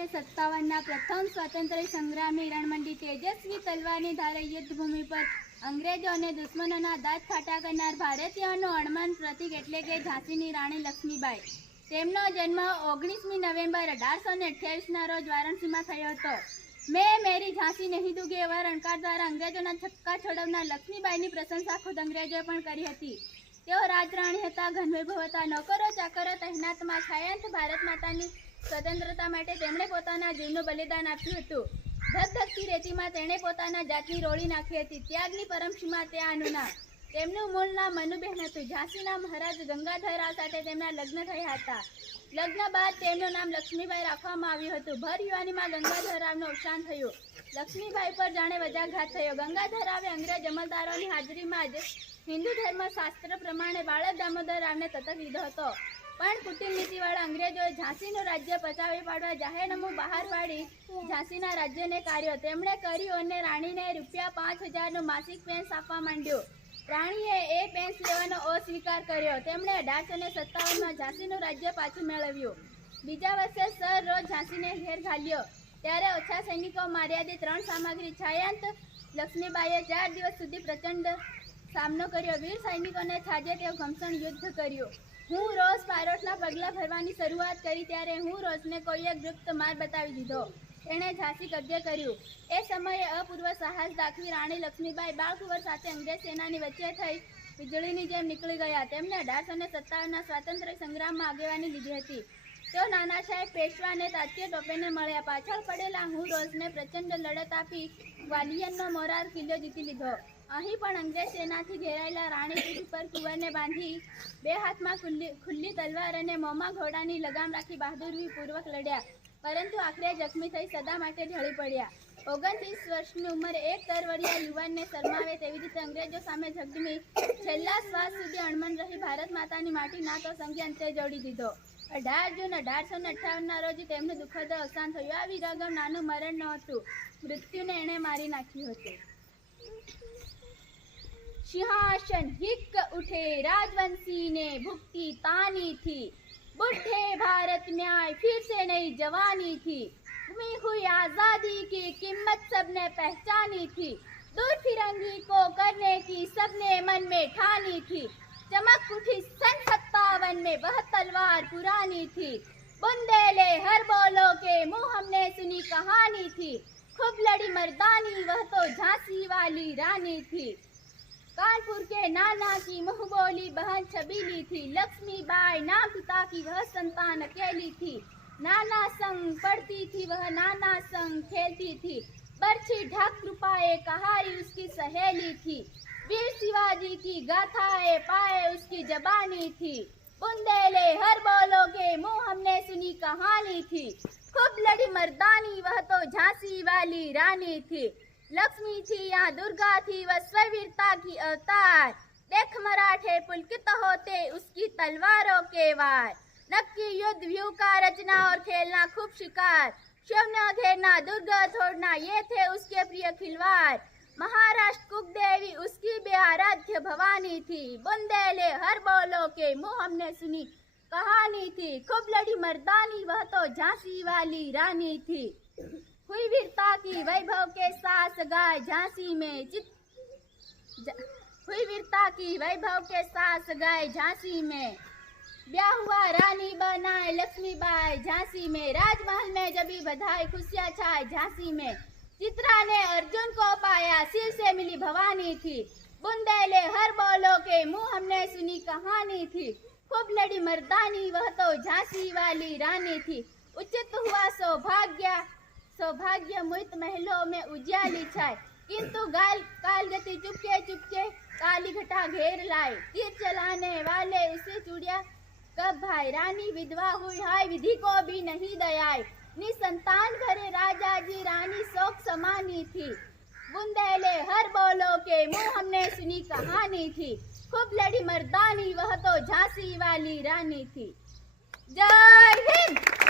ને સત્તાવનના પ્રથમ સ્વાતંત્ર્ય સંગ્રામી રણમંડી તેજસ્વી તલવારની ધારે યુદ્ધભૂમિ પર અંગ્રેજો અને દુશ્મનોના દાંત ખાટા કરનાર ભારતીયોનું અણમન પ્રતીક એટલે કે ઝાંસીની રાણી લક્ષ્મીબાઈ. તેમનો જન્મ ઓગણીસમી નવેમ્બર અઢારસો ને અઠ્યાવીસના રોજ વારાણસીમાં થયો હતો. મેં મેરી ઝાંસી નહીં દુગે એવા રણકાર દ્વારા અંગ્રેજોના છક્કા છોડવનાર લક્ષ્મીબાઈની પ્રશંસા ખુદ અંગ્રેજોએ પણ કરી હતી. તેઓ રાજરાણી હતા, ઘનવૈભવ હતા, નોકરો ચાકરો, તહેનાતમાં, છાયંત ભારત માતાની સ્વતંત્રતા માટે તેમણે પોતાના જીવનું બલિદાન આપ્યું હતું. ધગધગતી રેતીમાં તેણે પોતાના જાતની રોળી નાખી હતી. ત્યાગની પરમસીમા ત્યાંનું નામ. તેમનું મૂળ નામ મનુબેન હતું. ઝાંસીના મહારાજ ગંગાધરરાવ સાથે તેમના લગ્ન થયા હતા. લગ્ન બાદ તેમનું નામ લક્ષ્મીબાઈ રાખવામાં આવ્યું હતું. ભર યુવાનીમાં ગંગાધરરાવનું અવસાન થયું. લક્ષ્મીબાઈ પર જાણે વજાઘાત થયો. ગંગાધરરાવે અંગ્રેજ અમલદારોની હાજરીમાં જ હિન્દુ ધર્મ શાસ્ત્ર પ્રમાણે બાળક દામોદર રાવને તતક લીધો હતો. પણ કુટુંબનીતિવાળા અંગ્રેજોએ ઝાંસીનું રાજ્ય પચાવી પાડવા જાહેરનામું બહાર પાડી ઝાંસીના રાજ્યને કાર્યો તેમણે કર્યું અને રાણીને રૂપિયા પાંચ હજારનું માસિક પેન્સ આપવા માંડ્યું. રાણીએ એ પેન્સ લેવાનો અસ્વીકાર કર્યો. તેમણે અઢારસો ને સત્તાવનમાં ઝાંસીનું રાજ્ય પાછું મેળવ્યું. બીજા વર્ષે સર રોજ ઝાંસીને ઘેર ઘાલ્યો. ત્યારે ઓછા સૈનિકો માર્યા ત્રણ સામગ્રી છાયાંત લક્ષ્મીબાઈએ ચાર દિવસ સુધી પ્રચંડ સામનો કર્યો. વીર સૈનિકોને છાજે તેઓ ઘમસણ યુદ્ધ કર્યું. હું રોજ પારોટલા પગલાં ભરવાની શરૂઆત કરી ત્યારે હું રોજને કોઈએ ગુપ્ત માર બતાવી દીધો. એણે ઝાંસી કબ્જે કર્યું. એ સમયે અપૂર્વ સાહસ દાખવી રાણી લક્ષ્મીબાઈ બાળકુંવર સાથે અંગ્રેજ સેનાની વચ્ચે થઈ વીજળીની જેમ નીકળી ગયા. તેમને અઢારસો ને સત્તાવનના સ્વાતંત્ર્ય સંગ્રામમાં આગેવાની લીધી હતી. તેઓ નાના સાહેબ પેશવાને તાત્ય ટોપેને મળ્યા. પાછળ પડેલા હું રોજને પ્રચંડ લડત આપી ગ્વાલિયરનો મોરાર કિલ્લો જીતી લીધો. અહીં પણ અંગ્રેજ સેનાથી ઘેરાયેલા રાણી પીઠ પર કુંવરને બાંધી બે હાથમાં ખુલ્લી ખુલ્લી તલવાર અને મોંમાં ઘોડાની લગામ રાખી બહાદુરીપૂર્વક લડ્યા. પરંતુ આખરે જખમી થઈ સદા માટે ઢળી પડ્યા. ઓગણત્રીસ વર્ષની ઉંમરે એક તરવડિયા યુવાનને શરમાવે તેવી રીતે અંગ્રેજો સામે ઝગમી છેલ્લા શ્વાસ સુધી અણમન રહી ભારત માતાની માટી ના તો સંગે અંતે જોડી દીધો. અઢાર જૂન અઢારસો ને અઠાવનના રોજ તેમનું દુઃખદ અવસાન થયું. આ વિરાગમ નાનું મરણ નહોતું. મૃત્યુને એણે મારી નાખ્યું હતું. सिंहासन हिक उठे राजवंशी ने भुक्ति तानी थी। बुढ़े भारत में आए फिर से नई जवानी थी। घूमी हुई आज़ादी की कीमत सबने पहचानी थी। दूर फिरंगी को करने की सबने मन में ठानी थी। चमक उठी सन सत्तावन में वह तलवार पुरानी थी। बुंदेले हर बोलो के मुँह हमने सुनी कहानी थी। खूब लड़ी मर्दानी, वह तो झांसी वाली रानी थी। कानपुर के नाना की मुँह बोली, बहन छबीली थी। लक्ष्मी बाई नाम पिता की वह संतान अकेली थी। नाना संग पढ़ती थी, वह नाना संग खेलती थी। बर्छी ढक रुपाए, कहाई उसकी सहेली थी। वीर शिवाजी की गाथाए पाए उसकी जबानी थी। बुंदेले हर बोलो के मुँह हमने सुनी कहानी थी। खूब लड़ी मर्दानी, वह तो झांसी वाली रानी थी। लक्ष्मी थी यहाँ दुर्गा थी वह स्ववीरता की अवतार. देख मराठे पुलकित होते, उसकी तलवारों के वार. नक्की युद्ध व्यू का रचना और खेलना खूब शिकार. शिव न घेरना, दुर्गा छोड़ना, ये थे उसके प्रिय खिलवाड़. महाराष्ट्र कुक देवी उसकी बेआराध्य भवानी थी. बुंदेले हर बोलो के मुँह हमने सुनी. कहानी थी, खूब लड़ी मर्दानी, वह तो झांसी वाली रानी थी. हुई वीरता की वैभव के साथ गाय झांसी में चित हुई वीरता की वैभव के साथ गाय झांसी में ब्याह हुआ रानी बनाए लक्ष्मीबाई झांसी में राजमहल में जबी बधाई खुशियाँ छाए झांसी में चित्रा ने अर्जुन को पाया शिव से मिली भवानी थी बुंदेले हर बोलो के मुँह हमने सुनी कहानी थी खूब लड़ी मर्दानी वह तो झांसी वाली रानी थी उचित हुआ सौभाग्य सौभाग्य मुहित महलों में उजियाली छाए। किंतु गाल, काल गति चुपके चुपके काली घटा घेर लाए। तीर चलाने वाले उसे चुड़िया। कब भाई रानी विधवा हुई, हाय विधि को भी नहीं दयाई निसंतान घरे राजा जी, रानी शोक समानी थी। बुंदेले हर बोलो के मुँह हमने सुनी कहानी थी। खूब लड़ी मर्दानी, वह तो झांसी वाली रानी थी। जय हिंद!